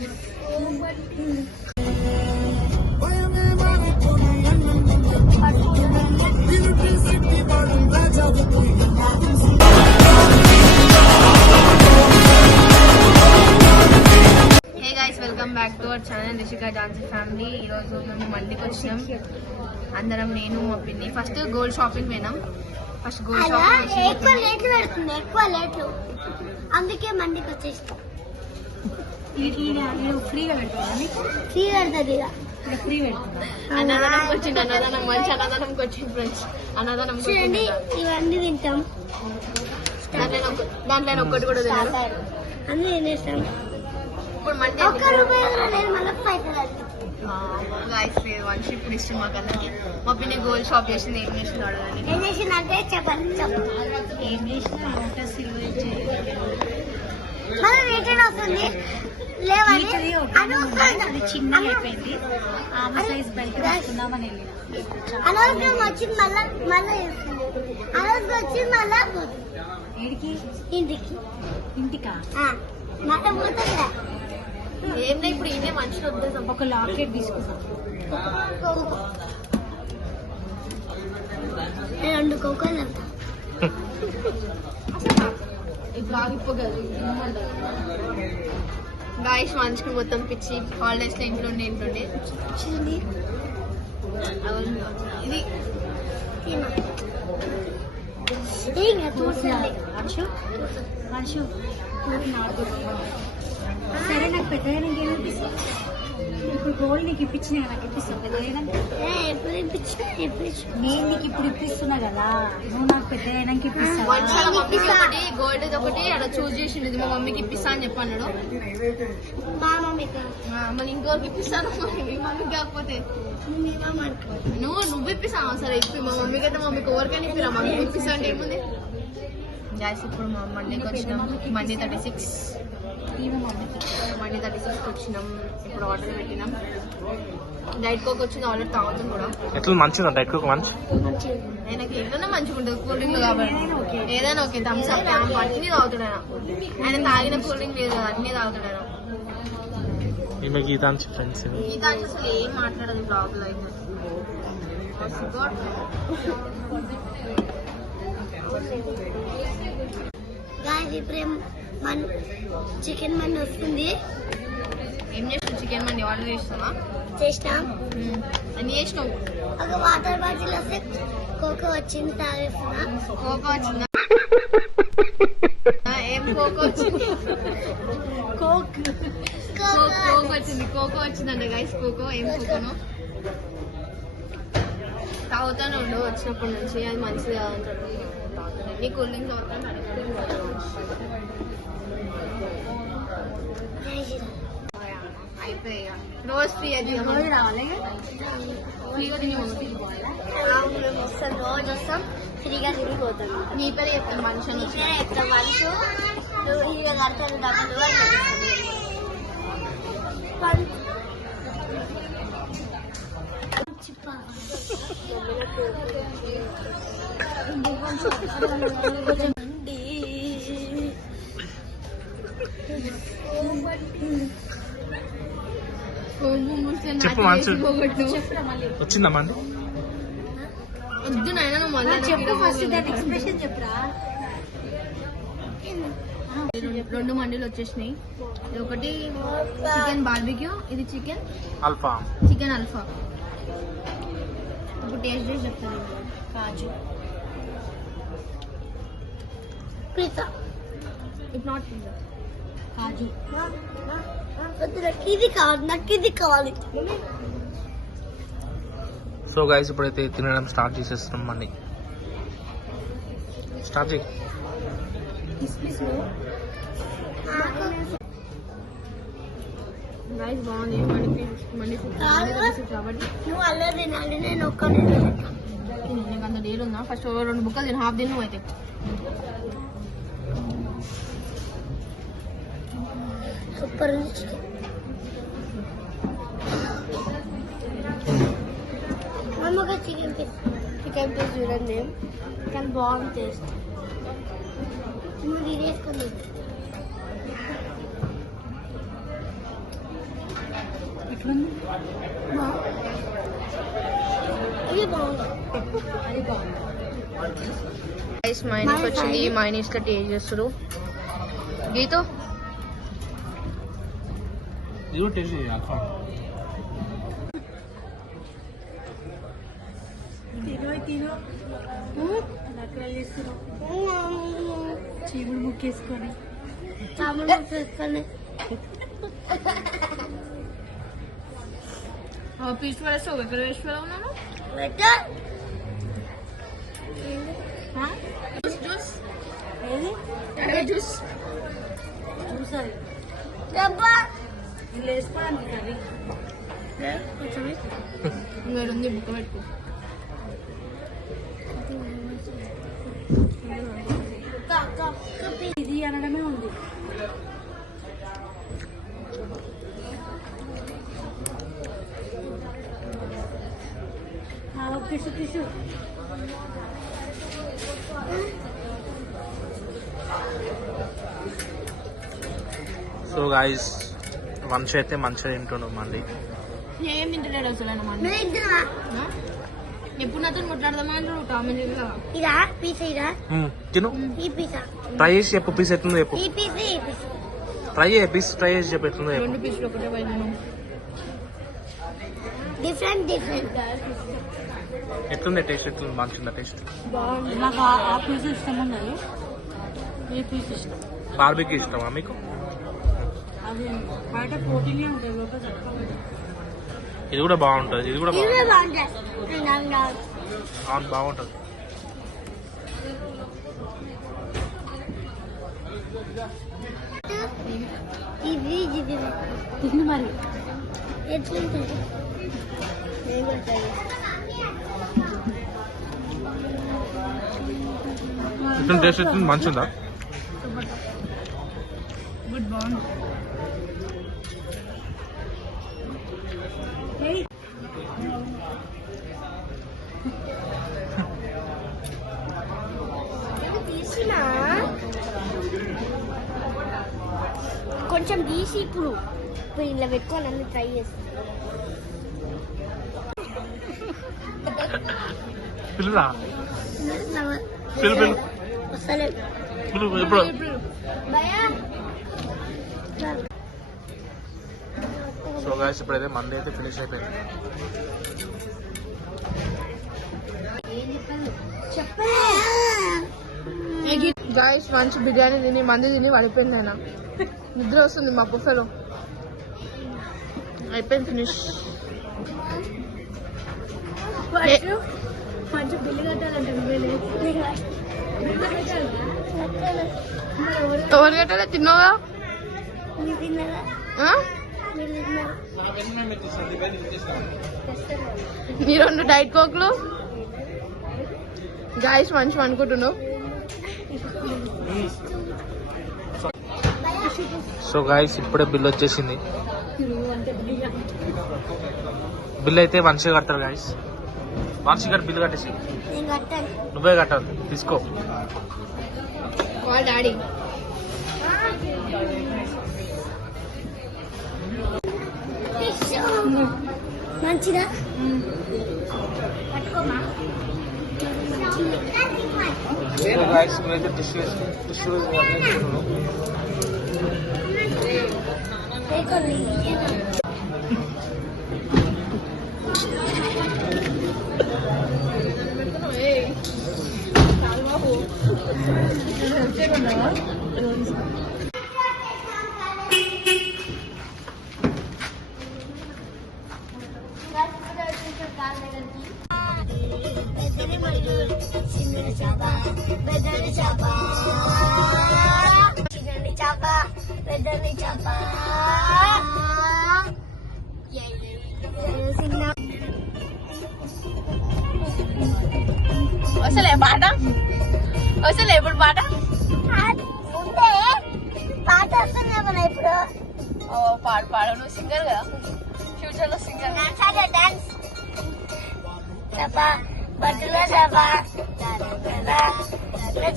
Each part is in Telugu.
Welcome back to our channel Rishika dance family. ఈరోజు మేము మండికి వచ్చినాం అందరం, నేను మా పిన్ని. ఫస్ట్ గోల్డ్ షాపింగ్ పోయినాం. ఫస్ట్ గోల్డ్ షాపింగ్ అందుకే మండికి వచ్చేస్తాం. ఫ్రీగా పెడుతుంది అన్నదానంకి వచ్చింది. అన్నదానం మంచి అన్నదానంకి వచ్చింది ఫ్రెండ్స్. అన్నదానం చూడండి, ఇవన్నీ తింటాం. దాంట్లో ఒక్కటి కూడా తినాలి, అన్నీ తినేస్తాం. ఇప్పుడు మండి వంశీ ఇప్పుడు ఇష్టం మాకు అందరికి. మా పిన్ని గోల్డ్ షాప్ చేసింది. ఏం చేసింది అడగాలి. ఏం చేసిందంటే చెప్పండి. ఏం చేసిన రిటర్న్ వస్తుంది లేవని చిన్నగా అయిపోయింది. అనారోగ్యం వచ్చింది, మళ్ళా అనారోగ్యం వచ్చింది, మళ్ళా ఇంటికా మళ్ళా పోతుందా. ఏంటో ఇప్పుడు ఇదే మనుషులు వద్దాం. ఒక లాకెట్ తీసుకున్నాం. 2 కోకోలు ఇప్పుడు ఆగిపోగలదు. గాయస్ మంచుకుని మొత్తం పిచ్చి హాలిడేస్ లో ఇంట్లోండి ఇది సరే. నాకు పెద్దగా ఏమనిపిస్తుంది ఇప్పుడు గోల్డ్ నీకు ఇప్పించిన నాకు ఇప్పిస్తాను. పెద్దగా నేను నీకు ఇప్పుడు ఇప్పిస్తున్నా కదా, నువ్వు నాకు పెద్దగా ఇప్పిస్తాను. మమ్మీకి ఒకటి గోల్డ్ ఒకటి అలా చూస్ చేసింది. మా మమ్మీకి ఇప్పిస్తా అని చెప్పన్నాడు. మా మమ్మీకి మళ్ళీ ఇంకోరికి ఇప్పిస్తాను. మమ్మీకి కాకపోతే నువ్వు ఇప్పిస్తావు. సరే ఇప్పి. మా మమ్మీకి అయితే మమ్మీకి ఎవరికైనా ఇప్పిరా. మమ్మీకి ఇప్పిస్తా అంటే ఏముంది. గ్యాస్ ఇప్పుడు మా మండీకి వచ్చినాం. మండీ 36 వచ్చినాం. ఇప్పుడు ఆర్డర్ పెట్టినాం. డైట్ కోక్ వచ్చింది. ఆర్డర్ తాగుతుంది కూడా. ఎట్లా మంచిగా డైట్ కోక్ మంచి ఆయనకి ఏదైనా మంచిగా ఉంటుంది. కూల్ డ్రింక్ కాబట్టి ఏదైనా ఓకే. థమ్స్ అప్ క్యాంప్ అన్ని తాగుతాడు ఆయన తాగిన కూల్ డ్రింక్ లేదు, అన్ని తాగుతాడు ఆయన. గీతాంచి ఫ్రెండ్స్, గీతాంచి అసలు ఏం మాట్లాడదు. ప్రాబ్లం అయితే చికెన్ మండి వస్తుంది. ఏం చేస్తావు? చికెన్ మండి ఆర్డర్ చేస్తావా? చేసినాం. అన్ని చేసినావు. ఒక వాటర్ బాటిల్ వస్తే కోకో వచ్చింది. తాగేస్తున్నా. కోకో వచ్చిందా? ఏం కోకో వచ్చింది? కోక్ వచ్చింది. కోకో వచ్చిందండి గైస్. కోకో ఏం కోకోను తాగుతానే ఉండు వచ్చినప్పటి నుంచి. అది మంచిది కాదంటాడు. నీ కూల్ డ్రింక్స్ అయిపోయి రోజు ఫ్రీ. అది రోజు రావాలి. ఫ్రీగా తిని వస్తాం, రోజు వస్తాం, ఫ్రీగా తిరిగిపోతాం. నీ పేరు చెప్తాను. మనిషి అని చెప్తాం. మనిషి హీరో కడతాను డబ్బులు చెప్పు. మంచి వచ్చిందా మండి? వద్దు నాయన మళ్ళీ చెప్పు. ఫస్ట్ దాని ఎక్స్ప్రెషన్ చెప్పురా. 2 మండీలు వచ్చేసినాయి. ఇది ఒకటి చికెన్ బార్బిక్యూ, ఇది చికెన్ అల్ఫా. ఇప్పుడు టేస్ట్ చేసి చెప్తాను. కాజు పిజ్జా. ఇట్ నాట్ పిజ్జా, కాజు. ఇది కావాలి, నాకు ఇది కావాలి. సో గైస్ ఇప్పుడైతే తినడం స్టార్ట్ చేసేస్తున్నాం. మండి స్టార్ట్ చేయి. గైస్ బాగుంది. కాబట్టి నువ్వు అలా తినాలి, నేను ఒక్కనే. నీకు అంత డేలు ఉందా? ఫస్ట్ 2 బుక్కలు తిను. హాఫ్ తిను. అయితే సూపర్ ఉంది. అమ్మగా చికెన్ పీస్ చూడండి, కానీ బాగుంది టేస్ట్. నువ్వు తినేసుకుంది. ఇది బాగుంది. గైస్ మా ఇంటికి వచ్చింది. మా ఇంటి టేస్ట్ చేస్తారు. గీతో ఇది కూడా టేస్ట్ చేయాలి. చీముడు ముక్కేసుకొని చాముడు ముక్కేసుకొని పీస్ పడేస్తావు. ఎక్కడ వేసి ఉన్నాను జ్యూస్ జ్యూస్ చూసారు డబ్బా ఇందులో వేసుకోవడానికి ఉంది. బుక్క పెట్టుకో. ఇది అనడమే ఉంది. కిసు కిసు సో గాయస్ వంశ అయితే మంచిగా తింటున్నాం మళ్ళీ. ఏం తింటలేడు అసలు ఎప్పుడు నాతో ముట్లాడదామా అంటారు. టామిల్గా ఇదా పీసా ఇదా తిను. ఈ పీసా ట్రై చేసి చెప్పు పీస్ ఎట్లుందో చెప్పు. ఈ పీసా ఈ పీసా ట్రై చేసి చెప్పు ఎట్లుందో చెప్పు. 2 పీసులు ఒకటే పోయినాను. డిఫరెంట్ ఎట్లుంది టేస్ట్? ఎట్లుంది? మంచిగా టేస్ట్. నాకు ఆ పీస్ ఇష్టం ఉన్నది. ఈ పీస్ ఇష్టం. బార్బీకి ఇష్టమా మీకు? అది బయట ప్రోటీన్ ఉంటుంది లోపల ఇది కూడా బాగుంటుంది. ఇది కూడా బాగుంటుంది. బాగుంటుంది. ఇది మరి ఎట్లుంటుంది? టేస్ట్ ఎట్లుంది? మంచిగా గుడ్ బాగుంది. కొంచెం తీసి ఇప్పుడు ఇలా పెట్టుకొని అన్ని ట్రై చేస్తాను. పిల్లురా పిల్లు వస్తలే పిల్లు ఎప్పుడు భయా సో గాయస్ ఇప్పుడైతే మంది అయితే ఫినిష్ అయిపోయింది. గాయస్ మంచి బిర్యానీ తిని మంది తిని పడిపోయింది. ఆయన నిద్ర వస్తుంది మా బుఫేలో. అయిపోయింది ఫినిష్. మంచి బిల్లు కట్టాలంటే ఎవరు కట్టాలి? తిన్నావా? నీ 2 డైట్ కోక్లు. గాయస్ మంచి అనుకుంటున్నావు. సో గాయస్ ఇప్పుడే బిల్ వచ్చేసింది. బిల్ అయితే మంచిగా కట్టారు గాయస్. మంచిగా బిల్ కట్టేసి నువ్వే కట్టాలి. తీసుకో. వాళ్ళ డాడీ మంచిదా సో గాయస్ ఇప్పుడైతే టిష్యూ పెద్దది చేప వస్తలే పాట వస్తలే ఇప్పుడు పాట ముందే పాట వస్తుంది కదా ఇప్పుడు. పాడు పాడు. నువ్వు సింగర్ కదా, ఫ్యూచర్ లో సింగర్. డాన్స్ చేప బట్టల చేప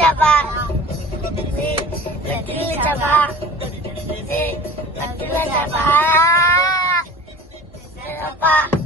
చేప బట్టల చేప బట్టల చేప పాప